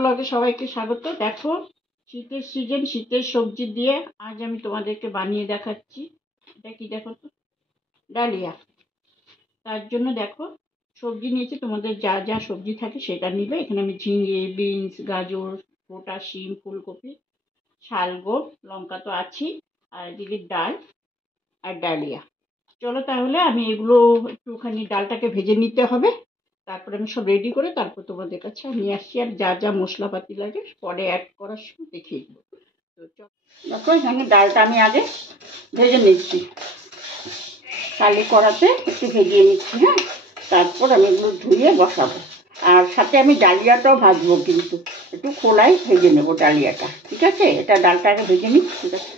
ব্লগে সবাইকে স্বাগত। দেখো, শীতের সিজন, শীতের সবজি দিয়ে আজ আমি তোমাদেরকে বানিয়ে দেখাচ্ছি। এটা কি দেখো তো, ডালিয়া। তার জন্য দেখো সবজি নিয়েছি, তোমাদের যা যা সবজি থাকে সেটা নিবে। এখানে আমি ঝিঙে, বিনস, গাজর, গোটা শিম, ফুলকপি, শালগম, লঙ্কা তো আছি, আর এদিকে ডাল আর ডালিয়া। চলো তাহলে আমি এগুলো একটুখানি, ডালটাকে ভেজে নিতে হবে, তারপরে আমি সব রেডি করে তারপর তোমাদের কাছে নিয়ে আসছি। আর যা যা মশলাপাতি লাগে পরে অ্যাড করার সময় দেখিয়ে দেবো। তো দেখো, এখানে ডালটা আমি আগে ভেজে নিচ্ছি, কালি কড়াতে একটু ভেজিয়ে নিচ্ছি। হ্যাঁ, তারপর আমি এগুলো ধুয়ে বসাবো। আর সাথে আমি ডালিয়াটাও ভাজবো, কিন্তু একটু খোলায় ভেজে নেবো ডালিয়াটা। ঠিক আছে, এটা ডালটা আগে ভেজে নিই। ঠিক আছে,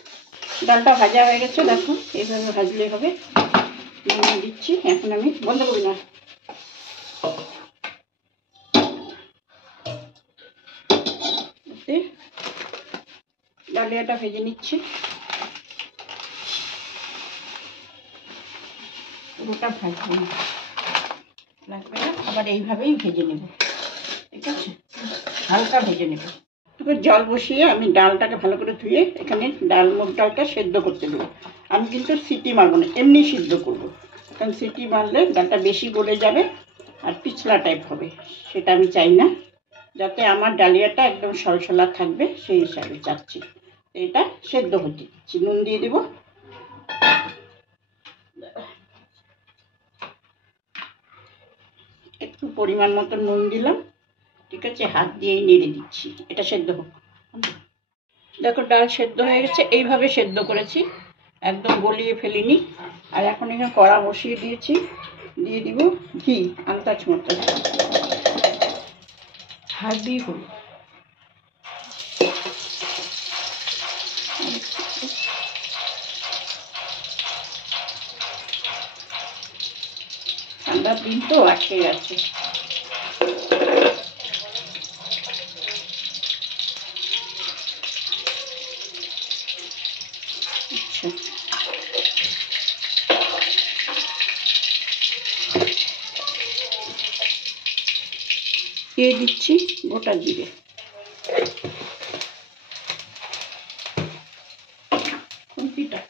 ডালটা ভাজা হয়ে গেছে, দেখো এইভাবে ভাজলে হবে। নামিয়ে দিচ্ছি। এখন আমি বন্ধ করি না, ডালিয়াটা ভেজে নিচ্ছি। পুরোটা ভাজবো না, লাগবে না, আবার এইভাবেই ভেজে নেব। ঠিক আছে, হালকা ভেজে নেব। একটু জল বসিয়ে আমি ডালটাকে ভালো করে ধুয়ে এখানে মুগ ডালটা সেদ্ধ করতে দেবো। আমি কিন্তু সিটি মারবো না, এমনি সিদ্ধ করবো, কারণ সিটি মারলে ডালটা বেশি গলে যাবে আর পিছলা টাইপ হবে, সেটা আমি চাই না। যাতে আমার ডালিয়াটা একদম সলসলা থাকবে সেই হিসাবে চাচ্ছি। এটা সেদ্ধ হতে দিচ্ছি, নুন দিয়ে দেবো। একটু পরিমাণ মতো নুন দিলাম। ঠিক আছে, হাত দিয়েই নেড়ে দিচ্ছি, এটা সেদ্ধ হোক। দেখো ডাল সেদ্ধ হয়ে গেছে, এইভাবে সেদ্ধ করেছি, একদম গলিয়ে ফেলিনি। আর এখন এখানে কড়া বসিয়ে দিয়েছি, দিয়ে দিব ঘি আন্দাজ মতো, হালদি হলুদ। ঠান্ডার দিন তো আসে গেছে। দিয়ে দিচ্ছি গোটা জিরে, খুন্তিটা।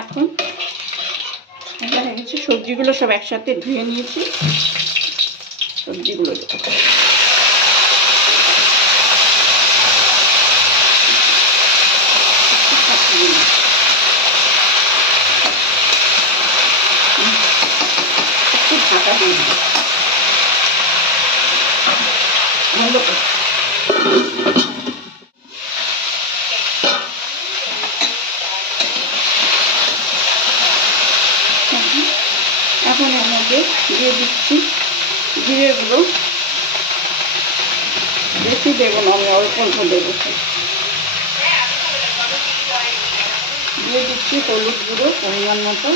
এখন হয়ে গেছে, সবজিগুলো সব একসাথে ধুয়ে নিয়েছি, সবজিগুলো একটু ঢাকা দিয়ে দিই, ভালো করে। এখন এর মধ্যে দিয়ে দিচ্ছি জিরে গুঁড়ো, বেশি দেবো না, আমি অল্প অল্প দেবো। দিয়ে দিচ্ছি হলুদ গুঁড়ো পরিমাণ মতো,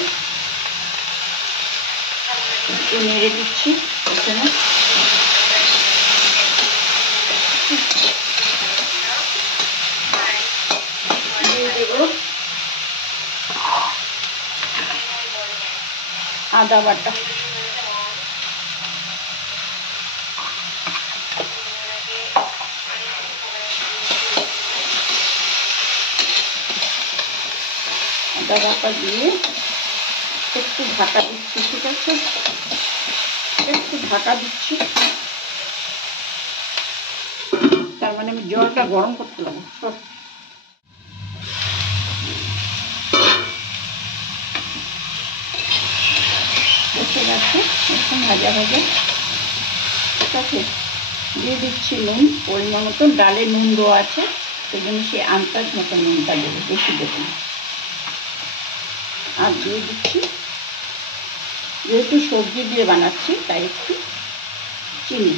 একটু নেড়ে দিচ্ছি। এখানে দিয়ে দেবো আদা বাটা, আদা বাটা দিয়ে একটু ঢাকা দিচ্ছি। ঠিক আছে, একটু ঢাকা দিচ্ছি, তার মানে আমি জলটা গরম করতে লাগবো। বসে গেছে, এখন ভাজা ভাজা। ঠিক আছে, দিয়ে দিচ্ছি নুন পরিমাণ মতো, ডালে নুন দেওয়া আছে সেই জন্য সে আন্দাজ মতো নুনটা দেবো, বেশি দেবো না। আর দিয়ে দিচ্ছি, যেহেতু সবজি দিয়ে বানাচ্ছি তাই একটু চিনি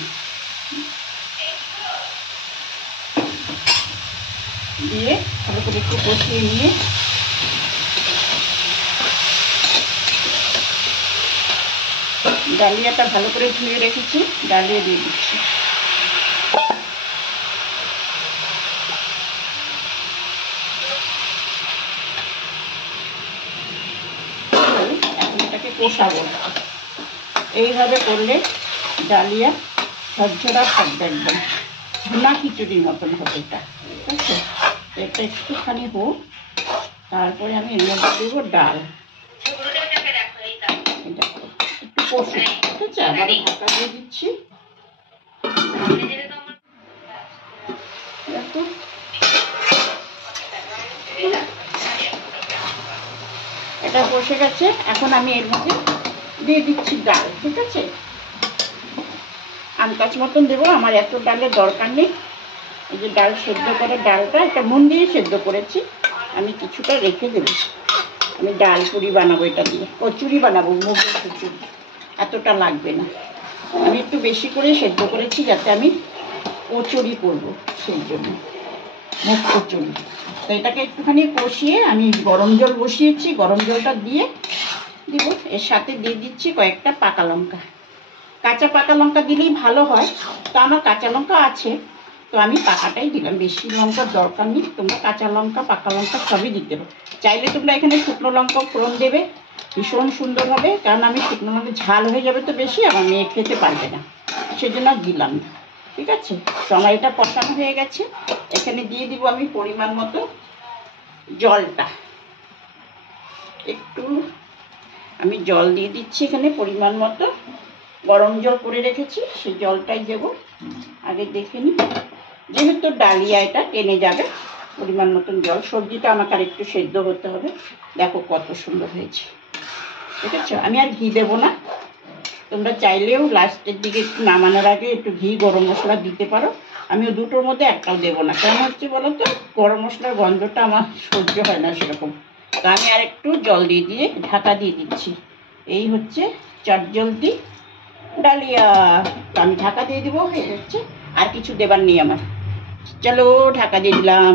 দিয়ে ভালো করে একটু কষিয়ে নিয়ে ডালিয়াটা ভালো করে ধুয়ে রেখেছি, ডালিয়া দিয়ে দিচ্ছি। কষাবো। এইভাবে করলে ডালিয়া ঝরঝরা থাকবে, একদম ভুনা খিচুড়ির মতন হবে এটা। ঠিক আছে, এটা একটুখানি হোক, তারপরে আমি এর মধ্যে দেবো ডাল। একটু কষে, ঠিক আছে, আবার ঢাকা দিয়ে দিচ্ছি। এটা বসে গেছে, এখন আমি এর মধ্যে দিয়ে দিচ্ছি ডাল। ঠিক আছে, আন্দাজ মতন দেবো, আমার এত ডালের দরকার নেই। এই যে ডাল সেদ্ধ করে ডালটা, এটা মন দিয়ে সেদ্ধ করেছি, আমি কিছুটা রেখে দেবো। আমি ডাল পুরি বানাবো এটা দিয়ে, কচুরি বানাবো, মুগের কচুরি, এতটা লাগবে না। আমি একটু বেশি করে সেদ্ধ করেছি যাতে আমি কচুরি করবো, সেই জন্য মুগ কচুরি। তো এটাকে একটুখানি কষিয়ে আমি গরম জল বসিয়েছি, গরম জলটা দিয়ে দিব। এর সাথে দিয়ে দিচ্ছি কয়েকটা পাকা লঙ্কা। কাঁচা পাকা লঙ্কা দিলেই ভালো হয়, তো আমার কাঁচা লঙ্কা আছে, তো আমি পাকাটাই দিলাম, বেশি লঙ্কার দরকার নেই। তোমরা কাঁচা লঙ্কা পাকা লঙ্কা সবই দিতে পারো। চাইলে তোমরা এখানে শুকনো লঙ্কা ফোড়ন দেবে, ভীষণ সুন্দর হবে, কারণ আমি শুকনো লঙ্কা ঝাল হয়ে যাবে তো বেশি, আমার মেয়ে খেতে পারবে না, সেজন্য দিলাম না। ঠিক আছে, তো আমার এটা কষানো হয়ে গেছে। এখানে দিয়ে দিব আমি পরিমাণ মতো জলটা, একটু আমি জল দিয়ে দিচ্ছি এখানে পরিমাণ মতো, গরম জল করে রেখেছি, সেই জলটাই দেব। আগে দেখে নিই, যেহেতু ডালিয়া এটা টেনে যাবে, পরিমাণ মতন জল। সবজিটা আমাকে আর একটু সেদ্ধ হতে হবে। দেখো কত সুন্দর হয়েছে। ঠিক আছে, আমি আর ঘি দেবো না, তোমরা চাইলেও লাস্টের দিকে একটু নামানোর আগে একটু ঘি গরম মশলা দিতে পারো। আমিও দুটোর মধ্যে একটাও দেবো না, কেন হচ্ছে বলো তো, গরম মশলার গন্ধটা আমার সহ্য হয় না সেরকম। তো আমি আর একটু জল দিয়ে দিয়ে ঢাকা দিয়ে দিচ্ছি। এই হচ্ছে চটজলদি ডালিয়া। তো আমি ঢাকা দিয়ে দিব, হয়ে যাচ্ছে, আর কিছু দেবার নেই আমার। চলো ঢাকা দিয়ে দিলাম।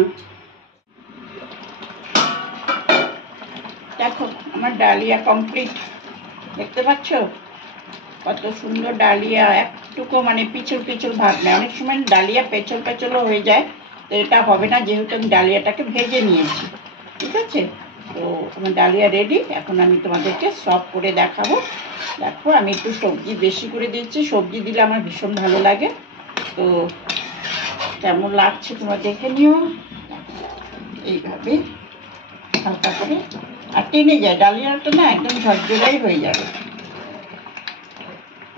দেখো আমার ডালিয়া কমপ্লিট, দেখতে পাচ্ছ কত সুন্দর ডালিয়া, একটুকু মানে পিছল পিছল ভাব নেই। অনেক সময় ডালিয়া পেছল পেছলও হয়ে যায়, তো এটা হবে না, যেহেতু আমি ডালিয়াটাকে ভেজে নিয়েছি। ঠিক আছে, তো আমার ডালিয়া রেডি। এখন আমি তোমাদেরকে সব করে দেখাবো। দেখো আমি একটু সবজি বেশি করে দিচ্ছি, সবজি দিলে আমার ভীষণ ভালো লাগে। তো কেমন লাগছে তোমরা দেখে নিও, এইভাবে হালকা করে, আর টেনে যায় ডালিয়াটা না, একদম ঝরঝরাই হয়ে যাবে।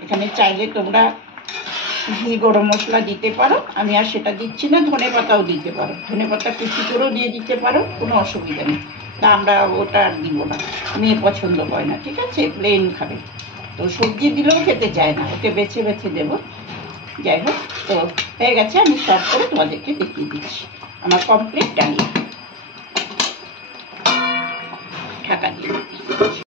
এখানে চাইলে তোমরা ঘি গরম মশলা দিতে পারো, আমি আর সেটা দিচ্ছি না। ধনে পাতাও দিতে পারো, ধনে পাতা কুচি করেও দিয়ে দিতে পারো, কোনো অসুবিধা নেই। তা আমরা ওটা আর দিব না, মেয়ে পছন্দ করে না। ঠিক আছে, প্লেন খাবে। তো সবজি দিলেও খেতে চায় না, ওকে বেছে বেছে দেবো। যাই হোক, তো হয়ে গেছে, আমি সার্ভ করে তোমাদেরকে দেখিয়ে দিচ্ছি আমার কমপ্লিট ডালিয়া।